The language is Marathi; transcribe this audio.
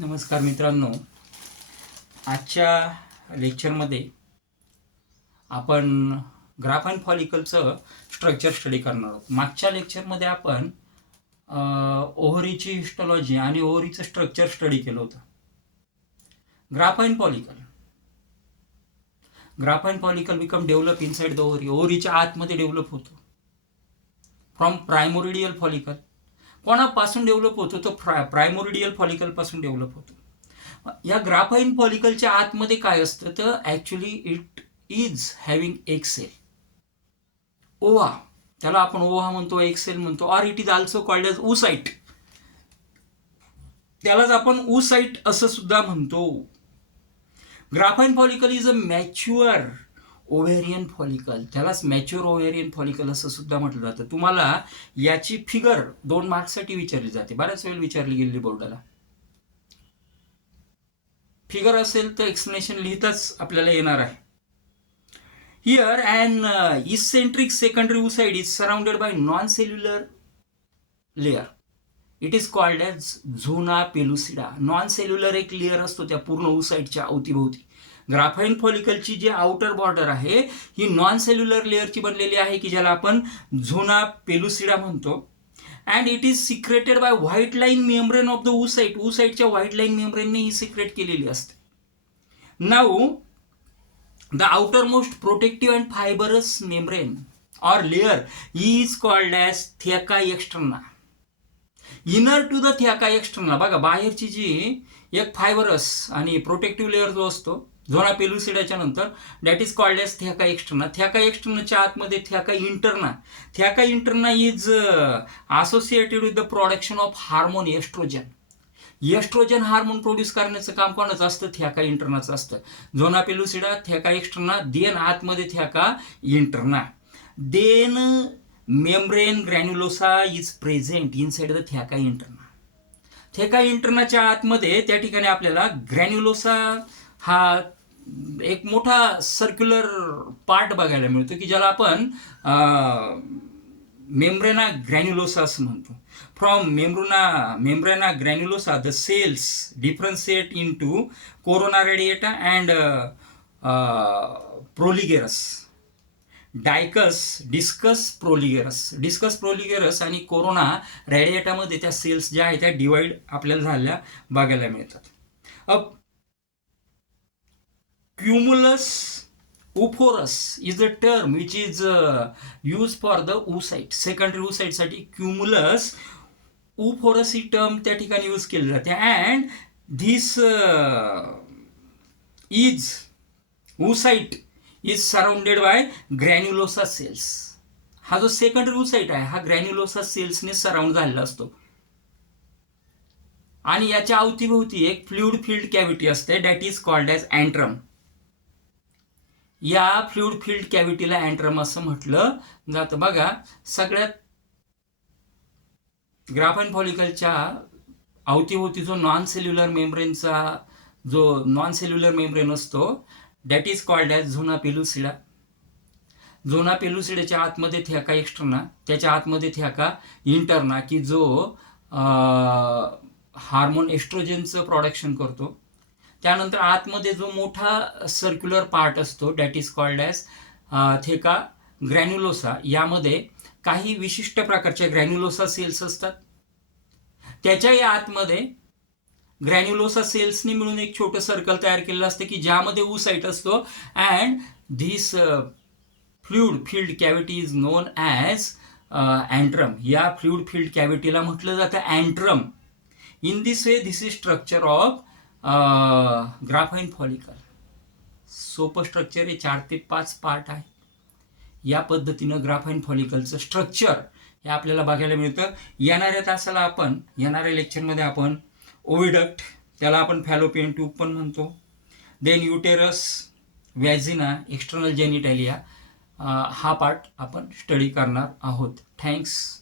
नमस्कार मित्रांनो, आजच्या लेक्चरमध्ये आपण ग्राफाइन फॉलिकलचं स्ट्रक्चर स्टडी करणार आहोत. मागच्या लेक्चरमध्ये आपण ओव्हरीची हिस्टॉलॉजी आणि ओव्हरीचं स्ट्रक्चर स्टडी केलं होतं. Graafian follicle become develop inside the ovary. ओव्हरीच्या आतमध्ये डेव्हलप होतो. From primordial follicle. कोणापासून डेव्हलप होतो? तो प्रायमोरिडियल फॉलिकल पासून डेव्हलप होतो. या ग्राफाइन फॉलिकलच्या आतमध्ये काय असतं तर ॲक्च्युली इट इज हॅव्हिंग एक सेल, ओव्हा. त्याला आपण ओव्हा म्हणतो, एक सेल म्हणतो, or it is also called as oocyte. त्यालाच आपण oocyte असं सुद्धा म्हणतो. Graafian follicle is a mature ovarian follicle. त्यालाच मॅच्युअर ओव्हेरियन फॉलिकल असं सुद्धा म्हटलं जातं. तुम्हाला याची फिगर 2 मार्क्ससाठी विचारली जाते, बऱ्याच वेळ विचारली गेलेली बोर्डाला. फिगर असेल तर एक्सप्लेनेशन लिहिताच आपल्याला येणार आहे. Here and eccentric secondary oocyte is surrounded by non cellular layer. It is called as zona pellucida. Non cellular एक लेअर असतो त्या पूर्ण oocyteच्या अवतीभोवती. ग्राफाइन फॉलिकलची जी आउटर बॉर्डर आहे ही नॉन सेल्युलर लेअरची बनलेली आहे की ज्याला आपण झोना पेलुसिडा म्हणतो. And it is secreted by vitelline membrane of the oocyte. oocyteच्या व्हाईट लाईन मेम्ब्रेनने ही सिक्रेट केलेली असते. Now the outer most protective and fibrous membrane or layer is called as theca externa. Inner to the theca externa. बघा, बाहेरची जी एक फायबरस आणि प्रोटेक्टिव्ह लेअर जो असतो झोना पेलुसिडाच्या नंतर, that is called as theca externa. Theca एक्स्टर्नाच्या आतमध्ये theca interna. Theca interna is associated with the production of hormone oestrogen. Oestrogen hormone produce करण्याचं काम कोणाचं असतं? थिएका इंटर्नाचं असतं. झोना पेलुसिडा, थिएका एक्स्टर्ना, देन आतमध्ये theca interna. Then membrane granulosa is present inside the theca interna. Theca इंटर्नाच्या आतमध्ये त्या ठिकाणी आपल्याला ग्रॅन्युलोसा हा एक मोठा सर्क्युलर पार्ट बघायला मिळतो की ज्याला आपण मेम्ब्रेना ग्रॅन्युलोसा असं म्हणतो. From membrana granulosa the cells differentiate into corona radiata and proligerus. Discus proligerus आणि कोरोना रेडिएटामध्ये त्या सेल्स ज्या आहेत त्या डिवाइड आपल्याला झालेल्या बघायला मिळतात. Cumulus oophorus is a term which is used for the oocyte. Secondary oocyte साठी cumulus oophorus ही टर्म त्या ठिकाणी यूज केली जाते. And this oocyte is surrounded by granulosa cells. हा जो सेकंडरी oocyte आहे हा ग्रॅन्युलोसा सेल्सने सराउंड झालेला असतो. आणि याच्या अवतीभोवती एक फ्लुइड फील्ड कॅव्हिटी असते, दॅट इज कॉल्ड एज अँट्रम. या फ्लुइड फील्ड कॅव्हिटीला अँट्रम असं म्हटलं जातं. बघा, सगळ्यात ग्राफाइन फॉलिकलच्या अवतीभोवती जो नॉन सेल्युलर मेम्ब्रेन असतो that is called as zona pellucida. Zona पेलुसिडाच्या आतमध्ये थिएका एक्स्टर्ना, त्याच्या आतमध्ये थिएका इंटर्ना की जो हार्मोन एस्ट्रोजनचं प्रोडक्शन करतो. त्यानंतर आतमध्ये जो मोठा सर्क्युलर पार्ट असतो दॅट इज कॉल्ड ॲज थिएका ग्रॅन्युलोसा. यामध्ये काही विशिष्ट प्रकारच्या ग्रॅन्युलोसा सेल्स असतात. त्याच्याही आतमध्ये ग्रॅन्युलोसा सेल्सनी मिळून एक छोटं सर्कल तयार केलेलं असतं की ज्यामध्ये oocyte असतो. And this fluid filled cavity is known as antrum. या फ्लुइड फील्ड कॅव्हिटीला म्हटलं जातं antrum. In this way this is structure of Graafian follicle. सोपं स्ट्रक्चर आहे, 4 ते 5 पार्ट आहे. या पद्धतीनं ग्राफाइन फॉलिकलचं स्ट्रक्चर हे आपल्याला बघायला मिळतं. येणाऱ्या लेक्चरमध्ये आपण ओव्हिडक्ट, त्याला आपण फॅलोपियन ट्यूब पण म्हणतो, देन युटेरस, व्हॅजिना, एक्स्टर्नल जेनिटॅलिया, हा पार्ट आपण स्टडी करणार आहोत. थँक्स.